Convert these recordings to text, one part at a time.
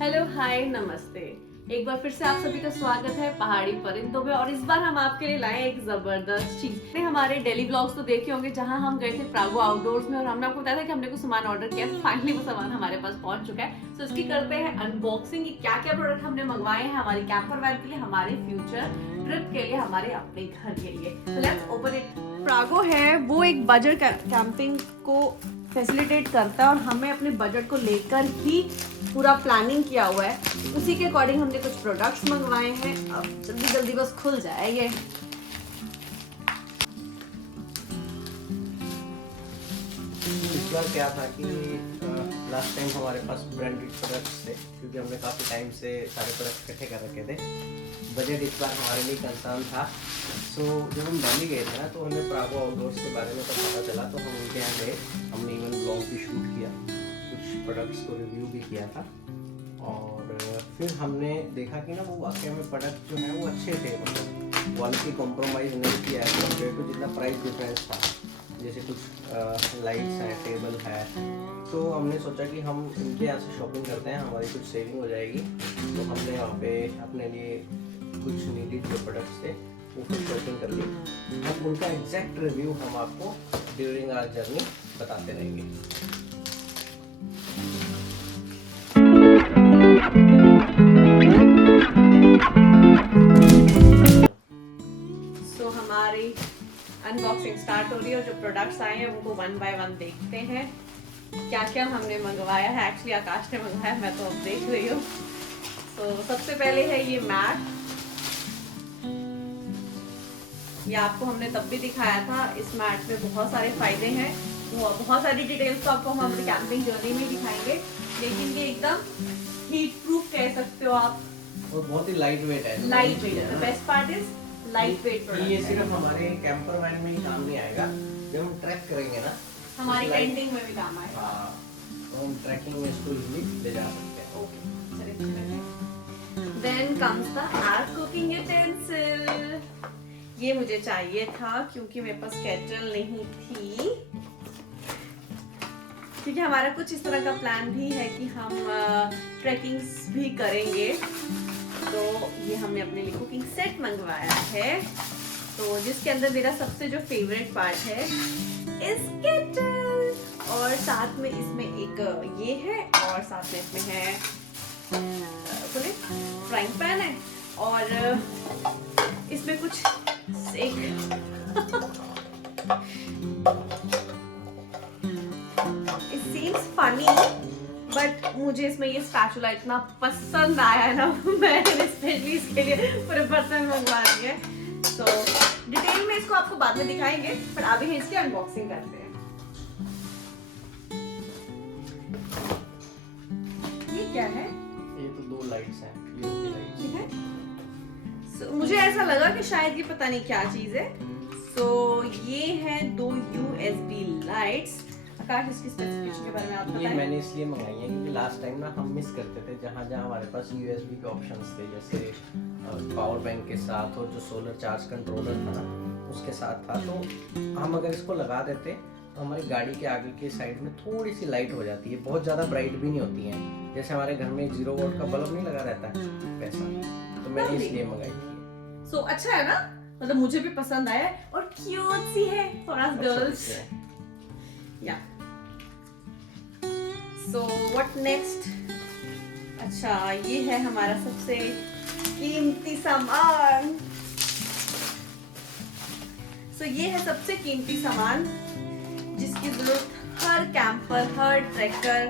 Hello hi नमस्ते। एक बार फिर से आप सभी का स्वागत है पहाड़ी परिंदों में। और इस बार हम आपके लिए लाए एक जबरदस्त चीज। हमारे डेली ब्लॉग्स तो देखे होंगे जहां हम गए थे प्रागो आउटडोर्स में और हमने आपको बताया था कि हमने कुछ सामान ऑर्डर किया, तो फाइनली वो सामान हमारे पास पहुंच चुका है। तो इसकी करते हैं अनबॉक्सिंग। क्या क्या प्रोडक्ट हमने मंगवाए हैं हमारी कैंपर वैन के लिए, हमारे फ्यूचर ट्रिप के लिए, हमारे अपने घर के लिए। तो लेट्स ओपन इट। प्रागो है वो एक बजट कैंपिंग को फैसिलिटेट करता है और हमें अपने बजट को लेकर ही पूरा प्लानिंग किया हुआ है। उसी के अकॉर्डिंग हमने कुछ प्रोडक्ट्स मंगवाए हैं। अब जल्दी जल्दी बस खुल जाए ये। इस बार क्या था कि लास्ट टाइम हमारे पास ब्रांडेड प्रोडक्ट्स थे, क्योंकि हमने काफ़ी टाइम से सारे प्रोडक्ट्स इकट्ठे कर रखे थे। बजट इस बार हमारे लिए कंसर्न था। सो जब हम दिल्ली गए थे ना, तो हमें प्रागो आउटडोर्स के बारे में तो पता चला, तो हम उनके यहाँ गए। हमने इवन ब्लॉग भी शूट किया, कुछ प्रोडक्ट्स को रिव्यू भी किया था। और फिर हमने देखा कि ना वो वाकई में प्रोडक्ट जो है वो अच्छे थे, मतलब क्वालिटी कॉम्प्रोमाइज़ नहीं किया है कंपेयर टू जितना प्राइस डिफरेंस था। जैसे कुछ लाइट्स हैं, टेबल है, तो हमने सोचा कि हम इनके यहाँ से शॉपिंग करते हैं, हमारी कुछ सेविंग हो जाएगी। तो हमने वहाँ पे अपने लिए कुछ नीडेड जो प्रोडक्ट्स थे वो कुछ शॉपिंग कर ली। अब उनका एग्जैक्ट रिव्यू हम आपको ड्यूरिंग आवर जर्नी बताते रहेंगे। सो हमारी अनबॉक्सिंग स्टार्ट हो रही है और जो प्रोडक्ट्स आए हैं उनको वन बाय वन देखते हैं। क्या क्या हमने मंगवाया है। एक्चुअली आकाश ने मंगवाया, मैं तो अब देख रही हूँ। तो सबसे पहले है ये मैट। ये आपको हमने तब भी दिखाया था। इस मैट में बहुत सारे फायदे हैं, वो बहुत सारी डिटेल्स तो आपको हम अपनी कैंपिंग जर्नी में दिखाएंगे, लेकिन ये एकदम हीट प्रूफ कह सकते हो आप। और बहुत ही लाइट वेट है। लाइट वेट है। Best part is light weight product. ये सिर्फ हमारे कैंपर वैन में ही काम नहीं आएगा, जब हम ट्रैक करेंगे ना हमारी टेंटिंग में भी काम आएगा। हाँ, तो हम ट्रैकिंग में इसको इजीली ले जा सकते हैं। Then comes the air cooking utensil. ये मुझे चाहिए था क्योंकि मेरे पास केटल नहीं थी, क्योंकि हमारा कुछ इस तरह का प्लान भी है कि हम ट्रैकिंग्स भी करेंगे। तो ये हमने अपने लिए कुकिंग सेट मंगवाया है, तो जिसके अंदर मेरा सबसे जो फेवरेट पार्ट है इस केटल, और साथ में इसमें एक ये है, और साथ में इसमें है फ्राइंग पैन है, और इसमें कुछ एक इट सीम्स फनी, बट मुझे इसमें ये स्पैचुला इतना पसंद आया है ना, मैंने स्पेशली इसके लिए पूरे बर्तन मंगवा दिए। तो डिटेल में इसको आपको बाद में दिखाएंगे, पर अभी हम इसकी अनबॉक्सिंग करते हैं। ये क्या है? ये तो दो लाइट्स हैं, यूएसबी लाइट्स। ठीक है। So, मुझे ऐसा लगा कि शायद ये पता नहीं क्या चीज है। सो ये है दो USB लाइट्स। आकाश, इसकी स्पेसिफिकेशन के बारे में आप बताएं। ये मैंने इसलिए मंगाई है क्योंकि लास्ट टाइम ना हम मिस करते थे, जहाँ जहाँ हमारे पास USB के ऑप्शंस थे, जैसे पावर बैंक के साथ और जो सोलर चार्ज कंट्रोलर था ना उसके साथ था, तो हम अगर इसको लगा देते तो हमारी गाड़ी के आगे की साइड में थोड़ी सी लाइट हो जाती है, बहुत ज़्यादा ब्राइट भी नहीं होती है, जैसे हमारे घर में 0 वोल्ट का बल्ब नहीं लगा रहता है वैसा। तो मैंने इसलिए मंगाई थी। सो अच्छा है ना, मतलब मुझे भी पसंद आया और क्यूट सी है फॉर अस गर्ल्स। या सो व्हाट नेक्स्ट? अच्छा, ये है हमारा सबसे कीमती सामान। सो ये है सबसे कीमती सामान जिसकी जरूरत हर कैंपर, हर ट्रैकर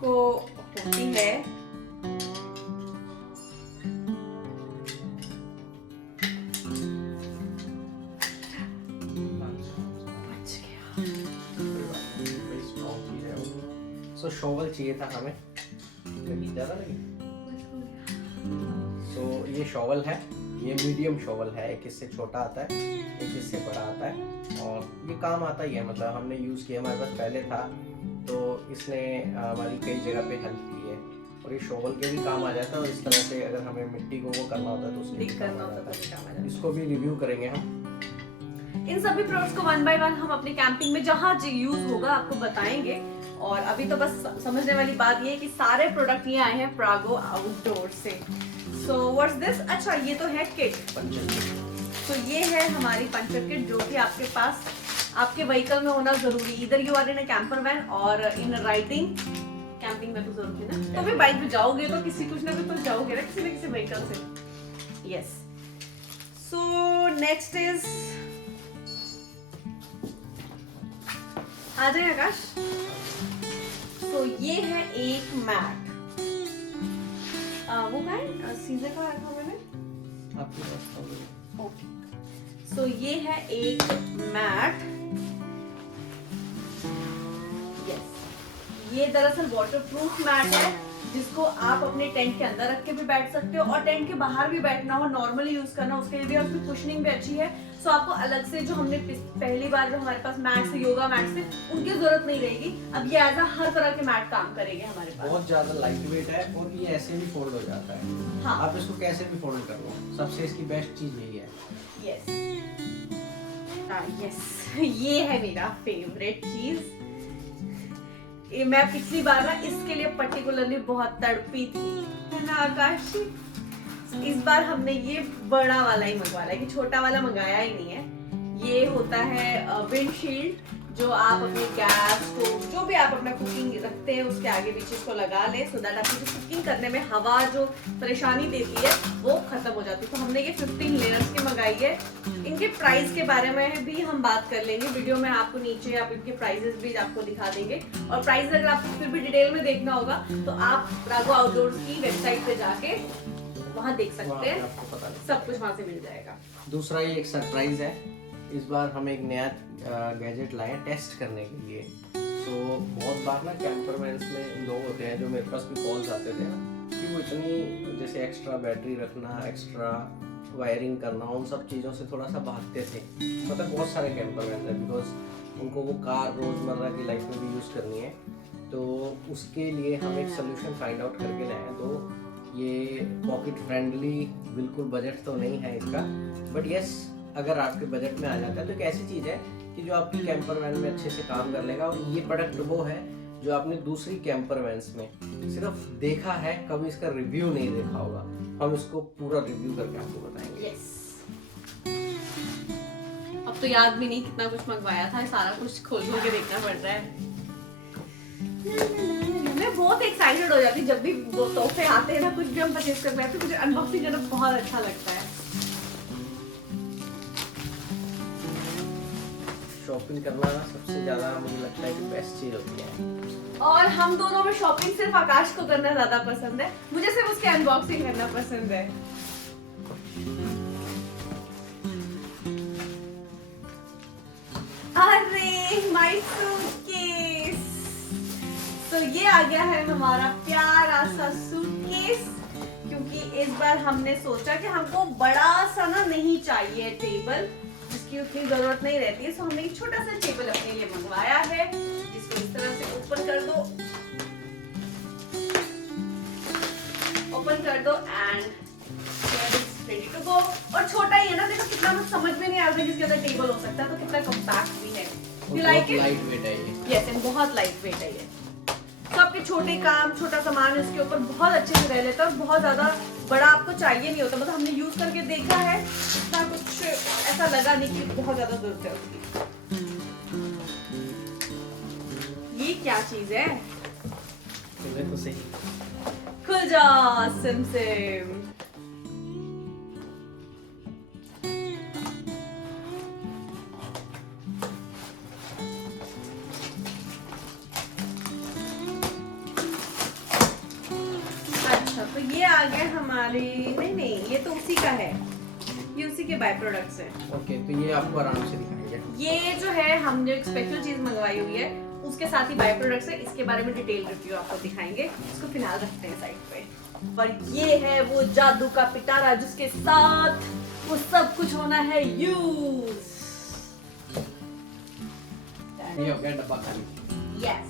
को होती है। सो शॉवल चाहिए था हमें, ज़्यादा लगी। सो ये शॉवल है, ये मीडियम शॉवल है, एक इससे छोटा आता है, एक इससे बड़ा आता है, और ये काम आता ही है, मतलब हमने यूज़ किया, हमारे पास पहले था, तो इसने हमारी कई जगह पे हेल्प की है। और ये शॉवल के भी काम आ जाता है, और इस तरह से अगर हमें मिट्टी को वो करना होता है तो उसके भी काम आ जाता है। इसको भी रिव्यू करेंगे हम। इन सभी प्रोडक्ट्स को वन बाय वन हम अपनी कैंपिंग में जहाँ यूज होगा आपको बताएंगे। और अभी तो बस समझने वाली बात ये है कि सारे प्रोडक्ट ये आए हैं प्रागो आउटडोर से। So what's this? अच्छा ये तो है किट। तो ये है हमारी पंचर किट जो कि आपके पास आपके व्हीकल में होना जरूरी। इधर you are in a camper van और इन राइडिंग, कैंपिंग में तो जरूरी है ना, तो भी बाइक पे जाओगे तो किसी कुछ ना कुछ तो जाओगे ना किसी न किसी व्हीकल से। यस। सो नेक्स्ट इज, आ जाए आकाश। तो ये है एक मैट। वो क्या है? सीजर का रखा मैंने आपके पास। ओके। सो ये है एक मैट। यस, ये दरअसल वाटरप्रूफ मैट है जिसको आप अपने टेंट के अंदर रख के भी बैठ सकते हो और टेंट के बाहर भी बैठना हो, नॉर्मली यूज करना उसके लिए भी, और उसकी कुशनिंग भी अच्छी है। सो आपको अलग से जो हमने पहली बार जो हमारे पास मैट्स है, योगा मैट्स है, उनकी जरूरत नहीं रहेगी। अब ये एज अ हर तरह के मैट काम करेंगे हमारे पास। बहुत ज्यादा लाइट वेट है और ये ऐसे भी फोल्ड हो जाता है। हाँ। आप इसको कैसे भी फोल्ड कर लो, सबसे इसकी बेस्ट चीज यही है। यस यस, ये है मेरा फेवरेट चीज। मैं पिछली बार ना इसके लिए पर्टिकुलरली बहुत तड़पी थी, है ना आकाश? इस बार हमने ये बड़ा वाला ही मंगवाया है, कि छोटा वाला मंगाया ही नहीं है। ये होता है विंडशील्ड जो आप अपनी गैस को, जो भी आप अपना कुकिंग रखते हैं उसके आगे पीछे इसको लगा ले, सो दैट आपकी जो कुकिंग करने में हवा जो परेशानी देती है वो खत्म हो जाती है। तो हमने ये 15 लेयर्स की मंगाई है। इनके प्राइस के बारे में भी हम बात कर लेंगे वीडियो में, आपको नीचे आप इनके प्राइसेस भी आपको दिखा देंगे। और प्राइस अगर आपको फिर भी डिटेल में देखना होगा तो आप प्रागो आउटडोर्स की वेबसाइट पे जाके वहाँ देख सकते हैं, आपको पता नहीं, सब कुछ वहाँ से मिल जाएगा। दूसरा ये एक सरप्राइज है। इस बार हम एक नया गैजेट लाए टेस्ट करने के लिए। तो बहुत बार ना कैंपर वैन्स में लोग होते हैं जो मेरे पास भी कॉल्स आते थे ना कि वो इतनी जैसे एक्स्ट्रा बैटरी रखना, एक्स्ट्रा वायरिंग करना, उन सब चीज़ों से थोड़ा सा भागते थे। मतलब बहुत सारे कैंपर वैन्स हैं बिकॉज उनको वो कार रोज़मर्रा की लाइफ में भी यूज़ करनी है। तो उसके लिए हम एक सोल्यूशन फाइंड आउट करके लाए हैं। तो ये पॉकेट फ्रेंडली, बिल्कुल बजट तो नहीं है इसका, बट यस अगर आपके बजट में आ जाता है तो एक ऐसी चीज़ है कि जो आपकी कैंपर वैन में अच्छे से काम कर लेगा। और ये प्रोडक्ट वो है जो आपने दूसरी कैंपर वैन्स में सिर्फ देखा है, कभी इसका रिव्यू नहीं देखा होगा। हम इसको पूरा रिव्यू करके आपको बताएंगे। यस। अब तो याद भी नहीं कितना कुछ मंगवाया था, सारा कुछ खोल खोल के देखना पड़ रहा है। मैं बहुत एक्साइटेड हो जाती जब भी वो तोहफे आते हैं ना, कुछ भी हम परचेज कर पाते, मुझे अनबॉक्सिंग करना बहुत अच्छा लगता है। शॉपिंग करना सबसे ज्यादा मुझे लगता है कि बेस्ट चीज होती है। और हम दोनों में शॉपिंग सिर्फ आकाश को करना ज्यादा पसंद है, मुझे सिर्फ उसके अनबॉक्सिंग करना पसंद है। अरे माय सूटकेस। तो ये आ गया है हमारा प्यारा सा सूटकेस, क्योंकि इस बार हमने सोचा कि हमको बड़ा सा ना नहीं चाहिए टेबल, जिसकी उतनी जरूरत नहीं रहती है। सो हमने एक छोटा सा टेबल अपने लिए मंगवाया है, जिसको इस तरह से ओपन कर दो, एंड रेडी टू गो। और छोटा ही है ना, देखो कितना मुझे समझ में नहीं आ रहा जिसके अंदर टेबल हो सकता है, तो कितना कॉम्पैक्ट भी है। You like it? Light weight है ये। यस, एंड बहुत लाइट वेट है ये। तो आपके छोटे काम, छोटा सामान इसके ऊपर बहुत अच्छे से रह लेता है और बहुत ज्यादा बड़ा आपको चाहिए नहीं होता। मतलब हमने यूज करके देखा है, इतना कुछ ऐसा लगा नहीं कि बहुत ज्यादा जरूरत है उसकी। ये क्या चीज है? तो सही। खुल जा सिम सिम। अच्छा, तो ये आ गए हमारे, नहीं ये तो उसी का है, ये उसी के बाय प्रोडक्ट्स है। ओके, तो ये आपको आराम से दिखाएंगे। ये जो है हम जो एक स्पेशल चीज मंगवाई हुई है उसके साथ ही बाय प्रोडक्ट्स है, इसके बारे में डिटेल रिव्यू आपको दिखाएंगे। इसको फिलहाल रखते हैं साइड पे। पर ये है वो जादू का पिटारा जिसके साथ वो सब कुछ होना है यूज। ये हो गया डब्बा खाली। यस।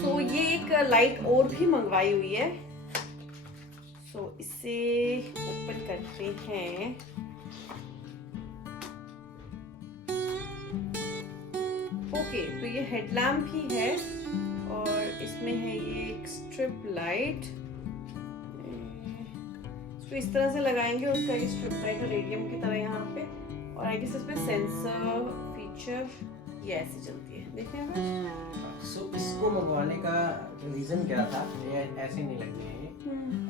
तो ये एक लाइट और भी मंगवाई हुई है। सो इसे ओपन करते हैं। ओके, तो ये हेडलैम्प ही है और इसमें है ये एक स्ट्रिप लाइट। इसको इस तरह से लगाएंगे, उसका ये स्ट्रिप लाइट है रेडियम की तरह यहाँ पे, और आई गेस इसमें सेंसर फीचर ये ऐसे चलती है, देखिए आप। सो इसको मंगवाने का रीज़न क्या था, ये ऐसे नहीं लगनी है, ये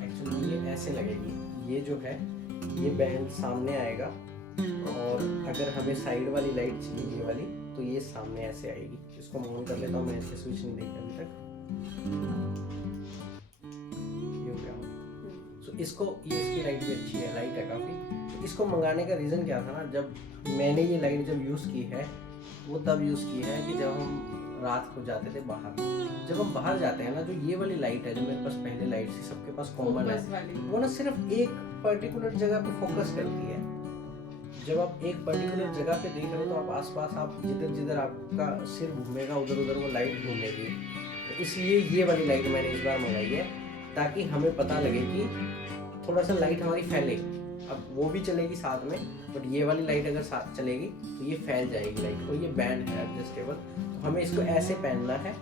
एक्चुअली ये ऐसे लगेगी। ये जो है ये बैंड सामने आएगा और अगर हमें साइड वाली लाइट चाहिए ये वाली तो ये सामने ऐसे आएगी। इसको ऑन कर लेता हूँ मैं, ऐसे स्विच नहीं देखा अभी तक, ये हो गया। सो इसको ये इसकी लाइट भी अच्छी है, लाइट है काफ़ी। तो इसको मंगाने का रीज़न क्या था ना, जब मैंने ये लाइट जब यूज़ की है वो तब यूज़ की है कि जब हम रात को जाते थे बाहर। जब हम बाहर जाते हैं ना, जो ये वाली लाइट है जो मेरे पास पहले लाइट थी, सबके पास कॉमन है, वो ना सिर्फ एक पर्टिकुलर जगह पे फोकस करती है। जब आप एक पर्टिकुलर जगह पे देख रहे हो तो आप आसपास, आप जिधर जिधर आपका सिर घूमेगा उधर उधर वो लाइट घूमेगी। तो इसलिए ये वाली लाइट मैंने इस बार मंगाई है ताकि हमें पता लगे कि थोड़ा सा लाइट हमारी फैले। अब वो भी चलेगी साथ में, बट ये वाली लाइट अगर साथ चलेगी तो ये फैल जाएगी लाइट। और ये बैंड है एडजस्टेबल, तो हमें इसको ऐसे पहनना है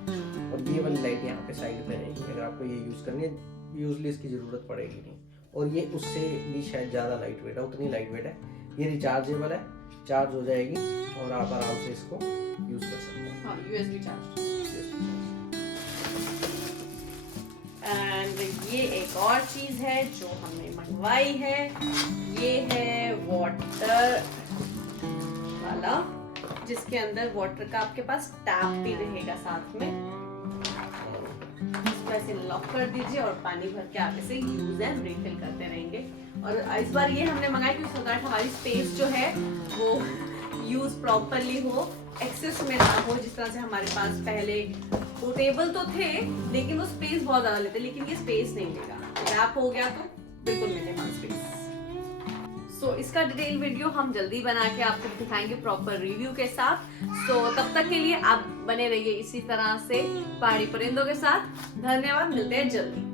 और ये वाली लाइट यहाँ पे साइड पे रहेगी। अगर आपको ये यूज़ करनी है, यूजली इसकी ज़रूरत पड़ेगी नहीं। और ये उससे भी शायद ज़्यादा लाइट वेट है, उतनी लाइट वेट है। ये रिचार्जेबल है, चार्ज हो जाएगी और आप आराम से इसको यूज़ कर सकते हैं। हाँ, USB चार्ज। एंड ये एक और चीज है जो हमने मंगवाई है, ये है वाटर वाला, जिसके अंदर वाटर का आपके पास टैप भी रहेगा साथ में। इसको ऐसे लॉक कर दीजिए और पानी भर के आप इसे यूज एंड रिफिल करते रहेंगे। और इस बार ये हमने मंगाई क्योंकि सो हमारी स्पेस जो है वो यूज प्रॉपरली हो, एक्सेस में ना हो। जिस तरह से हमारे पास पहले पोर्टेबल तो थे लेकिन वो स्पेस बहुत ज्यादा लेते, लेकिन ये स्पेस नहीं लेगा। रैप हो गया तो बिल्कुल मिनिमल स्पेस। सो इसका डिटेल वीडियो हम जल्दी बना के आपको दिखाएंगे प्रॉपर रिव्यू के साथ। सो तब तक के लिए आप बने रहिए इसी तरह से पहाड़ी परिंदों के साथ। धन्यवाद, मिलते हैं जल्दी।